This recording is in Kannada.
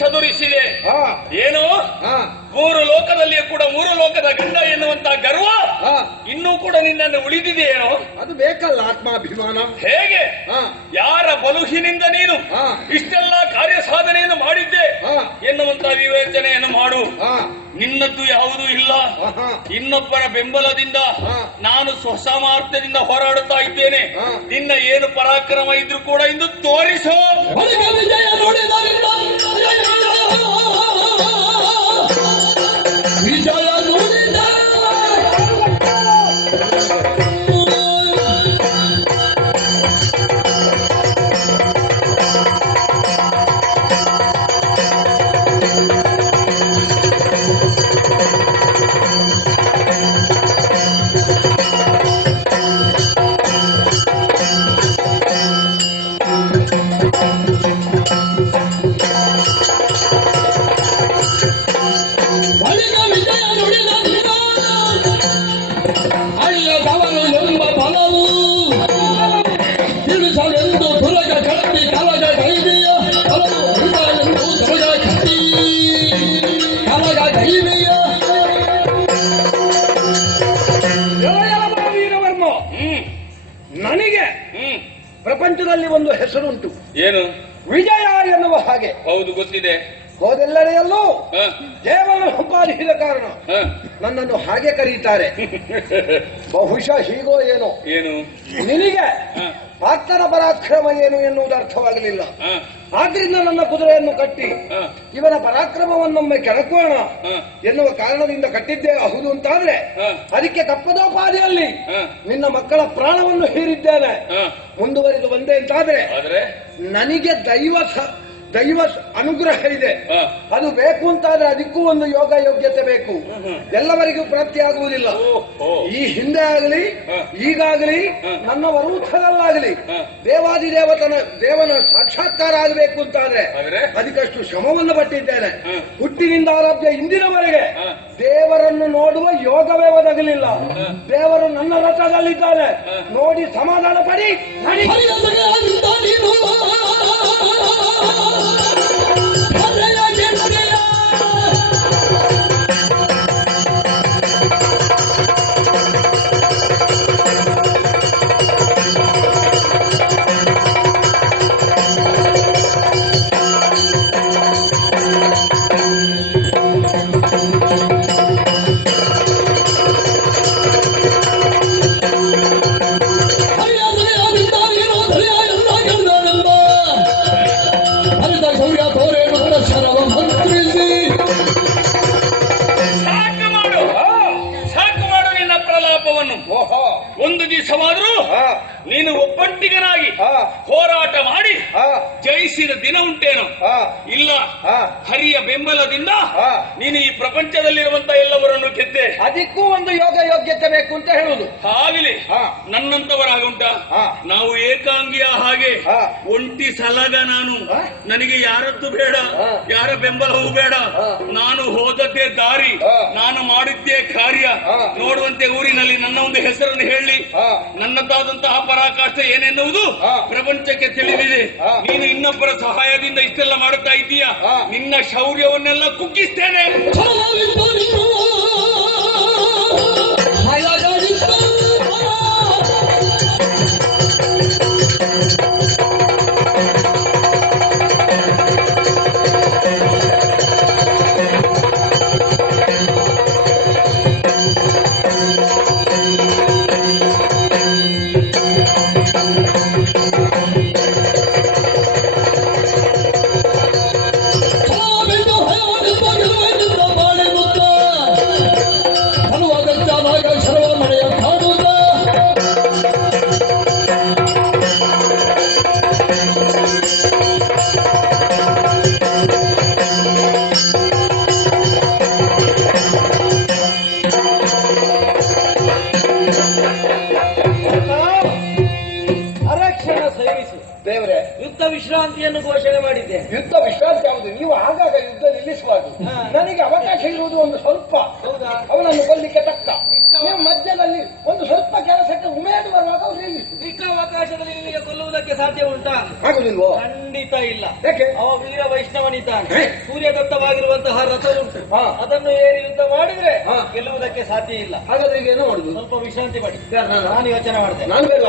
ಚದುರಿಸಿದೆ ಏನು ಮೂರು ಲೋಕದಲ್ಲಿಯೂ ಕೂಡ ಮೂರು ಲೋಕದ ಗಂಡ ಎನ್ನುವಂತಹ ಗರ್ವ ಇನ್ನೂ ಕೂಡ ನಿನ್ನನ್ನು ಉಳಿದಿದೆಯೇನೋ? ಅದು ಬೇಕಲ್ಲ ಆತ್ಮಾಭಿಮಾನ. ಹೇಗೆ ಯಾರ ಬಲುಹಿನಿಂದ ನೀನು ಇಷ್ಟೆಲ್ಲ ಕಾರ್ಯ ಸಾಧನೆಯನ್ನು ಮಾಡಿದ್ದೆ ಎನ್ನುವಂತಹ ವಿವೇಚನೆಯನ್ನು ಮಾಡು. ನಿನ್ನದ್ದು ಯಾವುದೂ ಇಲ್ಲ, ಇನ್ನೊಬ್ಬರ ಬೆಂಬಲದಿಂದ ನಾನು ಸ್ವಸಾಮರ್ಥ್ಯದಿಂದ ಹೋರಾಡುತ್ತಾ ಇದ್ದೇನೆ. ನಿನ್ನ ಏನು ಪರಾಕ್ರಮ ಇದ್ರೂ ಕೂಡ ಇಂದು ತೋರಿಸೋ. ವಿಜಯ ನೋಡಿದ ನನಗೆ ಪ್ರಪಂಚದಲ್ಲಿ ಒಂದು ಹೆಸರುಂಟು. ಏನು? ವಿಜಯ ಎನ್ನುವ ಹಾಗೆ. ಹೌದು, ಗೊತ್ತಿದೆ. ಹೋದೆಲ್ಲರೆಯಲ್ಲೂ ದೇವರನ್ನು ಸಂಪಾದಿಸಿದ ಕಾರಣ ನನ್ನನ್ನು ಹಾಗೆ ಕರೀತಾರೆ. ಬಹುಶಃ ಹೀಗೋ ಏನೋ. ಏನು? ನಿನಗೆ ಭಕ್ತರ ಪರಾಕ್ರಮ ಏನು ಎನ್ನುವುದು ಅರ್ಥವಾಗಲಿಲ್ಲ. ಆದ್ರಿಂದ ನನ್ನ ಕುದುರೆಯನ್ನು ಕಟ್ಟಿ ಇವನ ಪರಾಕ್ರಮವನ್ನೊಮ್ಮೆ ಕೆಣಕೋಣ ಎನ್ನುವ ಕಾರಣದಿಂದ ಕಟ್ಟಿದ್ದೇ ಹೌದು ಅಂತಾದ್ರೆ ಅದಕ್ಕೆ ತಪ್ಪದೋಪಾದಿಯಲ್ಲಿ ನಿನ್ನ ಮಕ್ಕಳ ಪ್ರಾಣವನ್ನು ಹೀರಿದ್ದೇನೆ. ಮುಂದುವರಿದು ಬಂದೆ ಅಂತಾದ್ರೆ ನನಗೆ ದೈವ ಅನುಗ್ರಹ ಇದೆ. ಅದು ಬೇಕು ಅಂತಾದ್ರೆ ಅದಕ್ಕೂ ಒಂದು ಯೋಗ ಯೋಗ್ಯತೆ ಬೇಕು. ಎಲ್ಲವರಿಗೂ ಪ್ರಾಪ್ತಿಯಾಗುವುದಿಲ್ಲ. ಈ ಹಿಂದೆ ಆಗಲಿ ಈಗಾಗಲಿ ನನ್ನ ವರೂಥದಲ್ಲಾಗಲಿ ದೇವನ ಸಾಕ್ಷಾತ್ಕಾರ ಆಗಬೇಕು ಅಂತಾದ್ರೆ ಅದಕ್ಕಷ್ಟು ಶ್ರಮವನ್ನು ಪಟ್ಟಿದ್ದೇನೆ. ಹುಟ್ಟಿನಿಂದ ಆರಭ್ಯ ಇಂದಿನವರೆಗೆ ದೇವರನ್ನು ನೋಡುವ ಯೋಗವೇ ಒದಗಲಿಲ್ಲ. ದೇವರು ನನ್ನ ರಥದಲ್ಲಿದ್ದಾನೆ, ನೋಡಿ ಸಮಾಧಾನ ಪಡಿ. ಒಂದು ದಿವಸವಾದರೂ ನೀನು ಒಬ್ಬಂಟಿಗನಾಗಿ ಹೋರಾಟ ಮಾಡಿ ಜಯಿಸಿದ ದಿನ ಉಂಟೇನೋ? ಇಲ್ಲ, ಹರಿಯ ಬೆಂಬಲದಿಂದ ನೀನು ಈ ಪ್ರಪಂಚದಲ್ಲಿರುವಂತಹ ಎಲ್ಲವರನ್ನು ಗೆದ್ದೆ. ಅದಕ್ಕೂ ಒಂದು ಯೋಗ ಯೋಗ್ಯತೆ ಬೇಕು ಅಂತ ಹೇಳುದು. ಆಗಲಿ, ನನ್ನಂತವರಾಗುಂಟ ನಾವು ಏಕಾಂಗಿಯ ಹಾಗೆ ಒಂಟಿ ಸಲಗ. ನನಗೆ ಯಾರದ್ದು ಬೇಡ, ಯಾರ ಬೆಂಬಲವೂ ಬೇಡ. ನಾನು ಹೋದದ್ದೇ ದಾರಿ, ನಾನು ಮಾಡಿದ್ದೇ ಕಾರ್ಯ. ನೋಡುವಂತೆ ಊರಿನಲ್ಲಿ ನನ್ನ ಒಂದು ಹೆಸರನ್ನು ಹೇಳಿ ನನ್ನದಾದಂತಹ ಪರಾಕಾಷ್ಠೆ ಏನೆನ್ನುವುದು ಪ್ರಪಂಚಕ್ಕೆ ತಿಳಿದಿದೆ. ನೀನು ಇನ್ನೊಬ್ಬರ ಸಹಾಯದಿಂದ ಇಷ್ಟೆಲ್ಲ ಮಾಡುತ್ತಾ ಇದ್ದೀಯಾ? ನಿನ್ನ ಶೌರ್ಯವನ್ನೆಲ್ಲ ಕುಗ್ಗಿಸ್ತೇನೆ. ಯುದ್ಧ ವಿಶ್ರಾಂತಿಯನ್ನು ಘೋಷಣೆ ಮಾಡಿದ್ದೆ. ಯುದ್ಧ ವಿಶ್ರಾಂತಿ ಯಾವುದು? ನೀವು ಆಗಾಗ ಯುದ್ಧ ನಿಲ್ಲಿಸಬಾರದು. ನನಗೆ ಅವಕಾಶ ಇರುವುದು ಒಂದು ಸ್ವಲ್ಪ. ಹೌದಾ? ಅವನನ್ನು ಕೊಲ್ಲಿಕ್ಕೆ ತಕ್ಕ. ನೀವು ಮಧ್ಯದಲ್ಲಿ ಒಂದು ಸ್ವಲ್ಪ ಕೆಲಸಕ್ಕೆ ಉಮೇದು ಬರುವಾಗ ಅವ್ರು ನಿಲ್ಲಿಸಿ. ಸಿಕ್ಕ ಅವಕಾಶದಲ್ಲಿ ನಿಮಗೆ ಕೊಲ್ಲುವುದಕ್ಕೆ ಸಾಧ್ಯ ಉಂಟಾ? ಆಗುದಿಲ್ವೋ? ಖಂಡಿತ ಇಲ್ಲ. ಯಾಕೆ? ಅವ ವೀರ ವೈಷ್ಣವನಿದ್ದಾನೆ. ಸೂರ್ಯದತ್ತವಾಗಿರುವಂತಹ ರಥವುಂಟು. ಅದನ್ನು ಏರಿ ಯುದ್ಧ ಮಾಡಿದ್ರೆ ಗೆಲ್ಲುವುದಕ್ಕೆ ಸಾಧ್ಯ ಇಲ್ಲ. ಹಾಗಾದ್ರೆ ಈಗ ಏನು ಮಾಡುದು? ಸ್ವಲ್ಪ ವಿಶ್ರಾಂತಿ ಮಾಡಿ. ನಾನು ಯೋಚನೆ ಮಾಡ್ತೇನೆ. ನಾನು ಬೇಡ.